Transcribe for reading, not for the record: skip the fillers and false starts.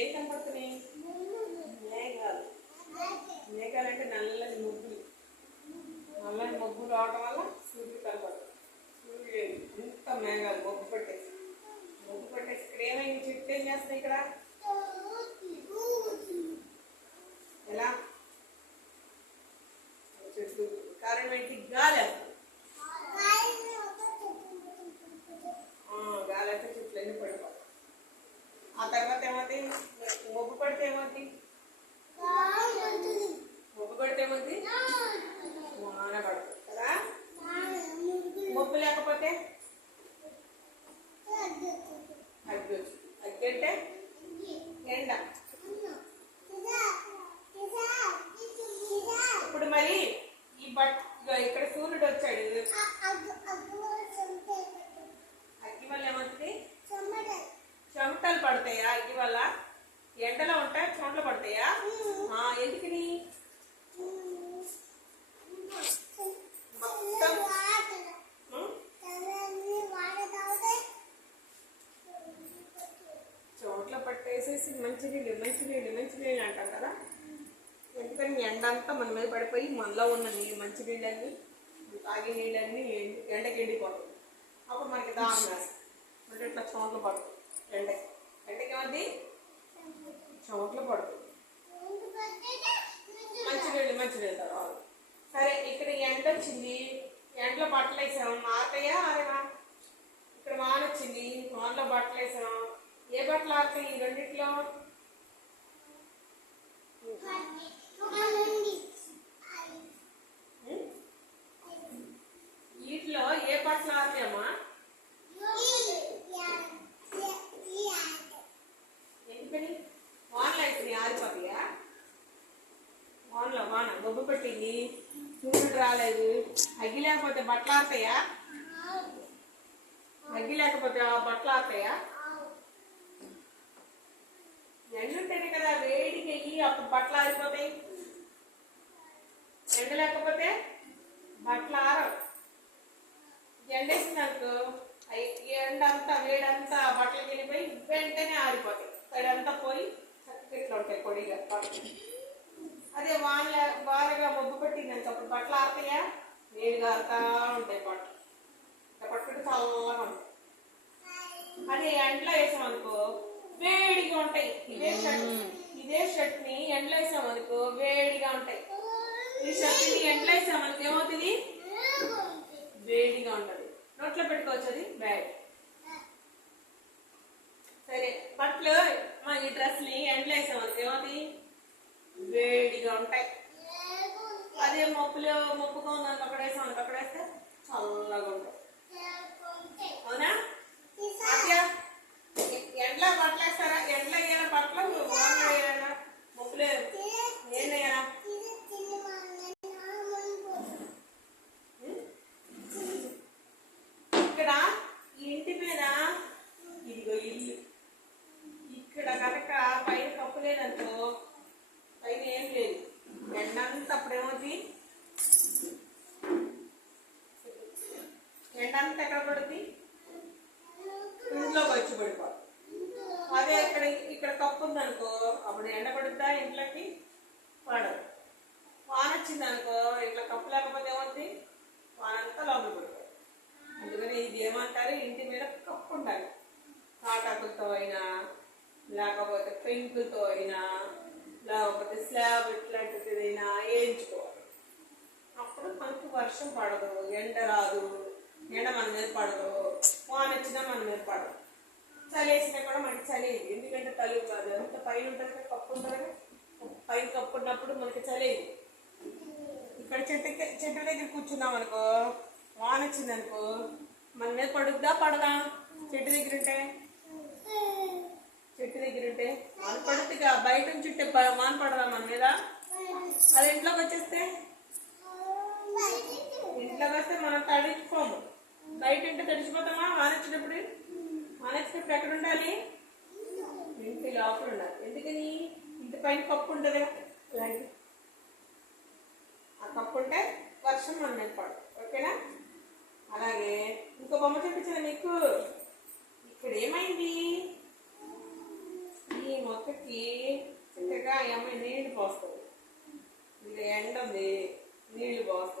ఏం కనపడుతున్నాయి? మేఘాలు. మేఘాలు అంటే నల్లని ముగ్గులు. నల్లని ముగ్గులు రావడం వల్ల సూర్యుడు కనపడుతుంది. సూర్యుడు ఇంత మేఘాలు మొగ్గు పట్టేసి ఇక్కడ ఏమైంది? చెట్టు ఏం చేస్తాయి? ఇక్కడ ఎలా చెట్టు కారణం ఏంటి? గాలి వేస్తుంది. గాలి అయితే చెట్లన్నీ పడిపోతాయి. ఆ తర్వాత ఏమవుతాయి? మొగ్గు పడితే ఏమవుతుంది? మొగ్గు పడితే ఏమవుతుంది? వాన పడుతుంది కదా. మొగ్గు లేకపోతే అగ్గి వచ్చింది. అగ్గి అంటే ఎండ. ఇప్పుడు మరి ఈ ఇక్కడ సూర్యుడు వచ్చాడు. అగ్గి వల్ల ఏమవుతుంది? చెమటలు పడతాయా? అగ్గి వల్ల ఎండలో ఉంటాయి, చెమటలు పడతాయా? ఎందుకని? మొత్తం చెమటలు పట్టేసేసి మంచినీళ్ళు అంటాం కదా. ఎందుకని ఎండ అంతా మన మీద పడిపోయి మనలో ఉన్న మంచినీళ్ళన్నీ తాగే నీళ్ళన్నీ ఎండకి ఎండిపోతుంది. అప్పుడు మనకి దాహం వేస్తుంది. అంటే ఇట్లా చెమటలు పడుతుంది. ఎండకి ఏమది? చెమటలు పడుతుంది. మంచినీళ్ళు తర్వాత సరే. ఇక్కడ ఎండ వచ్చింది, ఎండలో బట్టలు వేసాం, ఆరతాయా? ఆరేవా? ఇక్కడ వాన వచ్చింది, వానలో బట్టలు వేసాం. ఏ బట్టలు ఆరుతాయి ఈ రెండిట్లో? వీటిలో ఏ బట్టలు ఆరుతాయమ్మా? ఎందుకని? వానలో అయితే ఆరిపోతాయా? వాన గొబ్బు పెట్టింది, సూర్యుడు రాలేదు, అగ్గి లేకపోతే బట్టలు ఆరుతాయా? అగ్గి లేకపోతే బట్టలు ఆరుతాయా? ఎండ ఉంటేనే కదా వేడికి అయ్యి అప్పుడు బట్టలు ఆరిపోతాయి. ఎండ లేకపోతే బట్టలు ఆరవు. ఎండ వేసిందనుకో ఎండ అంతా వేడంతా బట్టలకి వెళ్ళిపోయి వెంటనే ఆరిపోతాయి. తడంతా పోయి చక్కగా ఉంటాయి పొడిగా బట్టలు. అదే బాగా మొగ్గు పెట్టిందనుకో అప్పుడు బట్టలు ఆరుతాయా? వేడిగా ఆరుతా ఉంటాయి బట్టలు. పట్టుకుంటే చల్లగా ఉంటాయి. అదే ఎండలో వేసామనుకో వేడిగా ఉంటాయి. ఇదే షర్ట్ని ఎండలో వేసామనుకో వేడిగా ఉంటాయి. ఈ షర్ట్ని ఎండలో వేసామనుకో ఏమవుతుంది? వేడిగా ఉంటుంది. నోట్లో పెట్టుకోవచ్చు, అది బ్యాడ్. సరే, బట్టలు ఈ డ్రెస్ని ఎండలో వేసామనుకో ఏమవుతుంది? వేడిగా ఉంటాయి. అదే మొప్పుగా ఉందనుకో అక్కడ వేసామనుకో అక్కడ వేస్తే చల్లగా ఉంటాయి. అవునా? ఎండలో బట్టలు వేస్తారా? ఎండలో వేయాలా బట్టలు? వానలో వేయాలా? మొప్పులు ఏం వేయాలా? ఇక్కడ ఈ ఇంటి మీద ఇదిగో ఇల్లు, ఇక్కడ కనుక పైన కప్పు లేదనుకో, పైన ఏం లేదు, ఎండంతా అప్పుడేమవుతుంది? ఎండంతా ఎక్కడ పడుతుంది? ఇంట్లోకి వచ్చి పడిపోతుంది. అదే ఇక్కడ కప్పు ఉందనుకో అప్పుడు ఎండ పడుద్దా? ఇంట్లోకి పడదు. వాన వచ్చిందనుకో ఇంట్లో కప్పు లేకపోతే ఏమవుతుంది? వానంతా లోపల పడిపోతుంది. అందుకని ఇది ఏమంటారు? ఇంటి మీద కప్పు ఉండాలి. తాటాకులతో అయినా, లేకపోతే పెంకులతో అయినా, లేకపోతే స్లాబ్ ఇట్లాంటిది అయినా వేయించుకోవాలి. అప్పుడు మనకు వర్షం పడదు, ఎండ రాదు, ఎండ మన మీద పడదు, వాన వచ్చినా మన మీద పడదు. చలి వేసినా కూడా మనకి చలి. ఎందుకంటే తల్లి కాదు అంత పైన ఉంటుంది కదా, కప్పు ఉంటుంది. పైన కప్పు ఉన్నప్పుడు మనకి చలి. ఇక్కడ చెట్టు దగ్గర కూర్చున్నాం అనుకో, వాన వచ్చిందనుకో మన మీద పడుద్దా? పడదా? చెట్టు దగ్గర ఉంటే వాన పడుతుందిగా. బయట నుంచి వాన పడదా మన మీద? అది ఇంట్లోకి వచ్చేస్తే, ఇంట్లోకి వస్తే మనం తడిచిపోము. బయట ఉంటే తడిచిపోతామా? వాన వచ్చినప్పుడు ఎక్కడ ఉండాలి? ఇంటి లోపల ఉండాలి. ఎందుకని? ఇంటి పైన కప్పు ఉంటుంది. ఆ కప్పు ఉంటే వర్షం మన మీద పడదు. ఓకేనా? అలాగే ఇంకో బొమ్మ చూపించాను మీకు. ఇక్కడ ఏమైంది? ఈ మొక్కకి ఈ అమ్మాయి నీళ్ళు పోస్తుంది. ఇది ఎండ ఉంది,